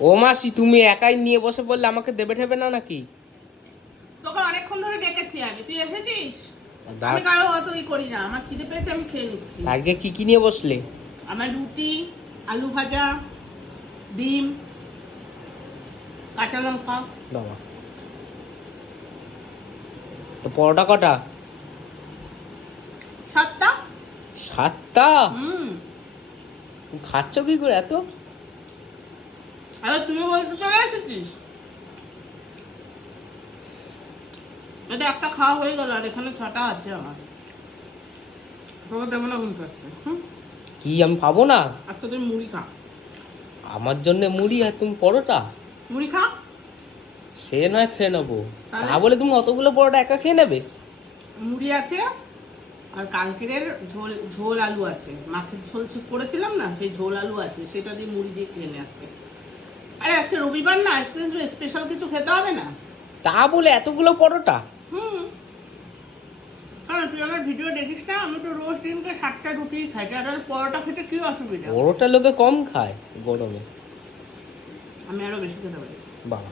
ও মাসি, তুমি একাই নিয়ে বসে বললে আমাকে দেবে ঠেবে না নাকি? তোকে অনেকক্ষণ ধরে ডেকেছি আমি, তুই এসেছিস? ডাক। আমি কারো অত করি না, আমার খিদে পেয়েছে আমি খেয়ে নিচ্ছি। আজকে কি কি নিয়ে বসলে? আমার রুটি, আলু ভাজা, ডিম, কাঁচা লঙ্কা। বাবা, তো পরোটা কটা? 7টা। 7টা? হুম। খাচ্ছ কি করে এত? আরে তুই বলতে চলে এসেছিস? এটা একটা খাওয়া হয়ে গেল, আর এখানে 6টা আছে আমার। তোকে দেবো না কিন্তু আজকে। কি আমি পাবো না? আজকে তুই মুড়ি খা। আমার জন্য মুড়ি আর তুমি পরোটা? মুড়ি খা। সে নয় খেয়ে নেবো, তাহলে? তা বলে তুমি অতগুলো পরোটা একা খেয়ে নেবে? মুড়ি আছে, আর কালকের ঝোল ঝোল আলু আছে, মাছের ঝোল করেছিলাম না, সেই ঝোল আলু আছে, সেটা দিয়ে মুড়ি দিয়ে খেয়ে নে আজকে। আরে আজকে রবিবার না, আজকে স্পেশাল কিছু খেতে হবে না। তা বলে এতগুলো পরোটা? হুম। কারণ তুই আমার ভিডিও দেখিস না, আমি তো রোজ দিনকে 7টা রুটি খাই, আর পরোটা খেতে কি অসুবিধা? পরোটা লোকে কম খায় গরমে। আমি আরো বেশি খেতে পারি। বাবা।